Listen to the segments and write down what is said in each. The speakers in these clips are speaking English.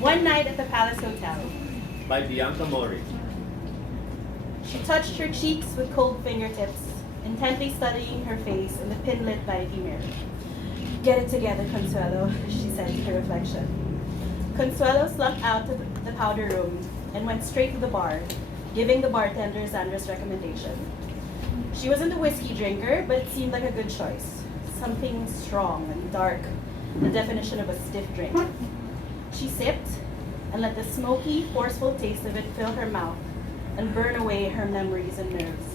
One Night at the Palace Hotel. By Bianca Mori. She touched her cheeks with cold fingertips, intently studying her face in the pin-lit vanity mirror. Get it together, Consuelo, she said to her reflection. Consuelo slunk out to the powder room and went straight to the bar, giving the bartender Zandra's recommendation. She wasn't a whiskey drinker, but it seemed like a good choice. Something strong and dark, the definition of a stiff drink. She sipped and let the smoky, forceful taste of it fill her mouth and burn away her memories and nerves.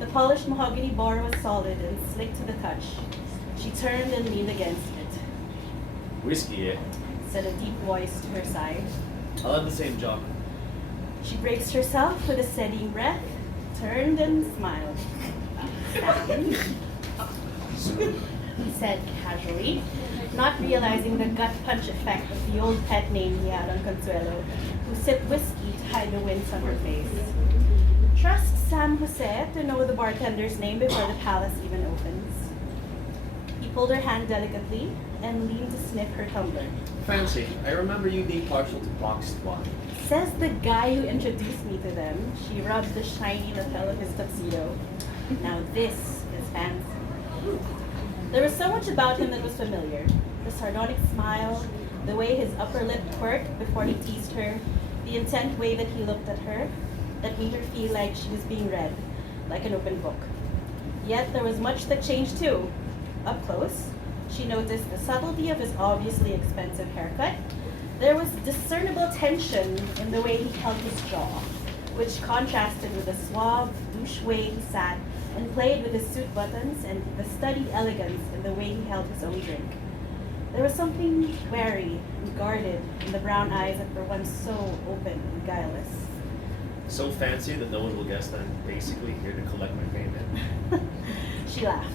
The polished mahogany bar was solid and slick to the touch. She turned and leaned against it. Whiskey, eh? Said a deep voice to her side. I'll have the same job. She braced herself with a steady breath, turned and smiled. Sam, he said casually, not realizing the gut punch effect of the old pet name he had on Consuelo, who sipped whiskey to hide the wince on her face. Trust Sam Jose to know the bartender's name before the palace even opens. He pulled her hand delicately and leaned to sniff her tumbler. Fancy. I remember you being partial to boxed wine. Says the guy who introduced me to them. She rubbed the shiny lapel of his tuxedo. Now this is fancy. There was so much about him that was familiar. The sardonic smile, the way his upper lip quirked before he teased her, the intent way that he looked at her, that made her feel like she was being read, like an open book. Yet there was much that changed too. Up close, she noticed the subtlety of his obviously expensive haircut. There was discernible tension in the way he held his jaw, which contrasted with the suave, douche way he sat and played with his suit buttons and the studied elegance in the way he held his own drink. There was something wary and guarded in the brown eyes that were once so open and guileless. So fancy that no one will guess that I'm basically here to collect my payment. She laughed.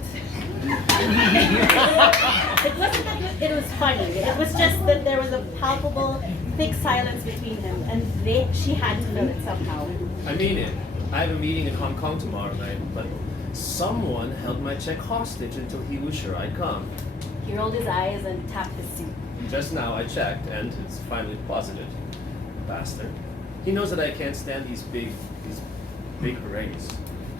It wasn't that it was funny. It was just that there was a palpable, thick silence between them, and she had to fill it somehow. I mean it. I have a meeting in Hong Kong tomorrow night, but someone held my check hostage until he was sure I'd come. He rolled his eyes and tapped his suit. Just now I checked, and it's finally deposited. Bastard. He knows that I can't stand these big hoorays.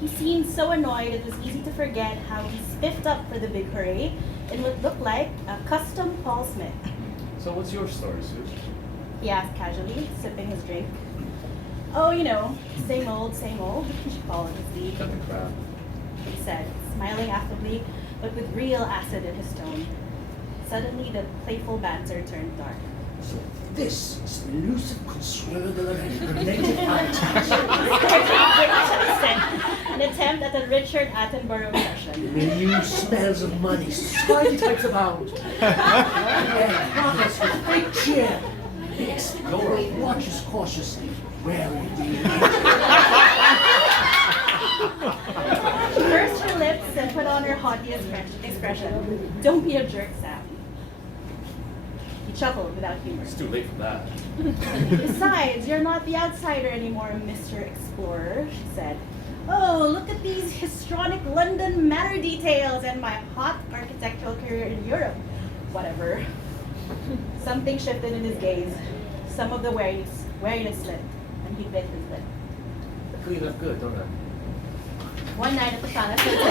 He seemed so annoyed it was easy to forget how he spiffed up for the big hooray in what looked like a custom Paul Smith. So what's your story, Suze? He asked casually, sipping his drink. Oh, you know, same old, she followed his lead. Cut the crap. He said, smiling affably, but with real acid in his tone. Suddenly, the playful banter turned dark. So this is the elusive Consuelo de la Reina, native fantastic. An attempt at a Richard Attenborough impression. Menu smells of money, society types abound. And profits with fake cheer. The explorer watches cautiously, wearing the She pursed her lips and put on her haughty expression. Don't be a jerk, Sam. He chuckled without humor. It's too late for that. Besides, you're not the outsider anymore, Mr. Explorer, she said. Oh, look at these histrionic London manor details and my hot architectural career in Europe. Whatever. Something shifted in his gaze. Some of the wariness slipped, and he bit his lip. I clean up good, don't I? One night at the Palace Hotel.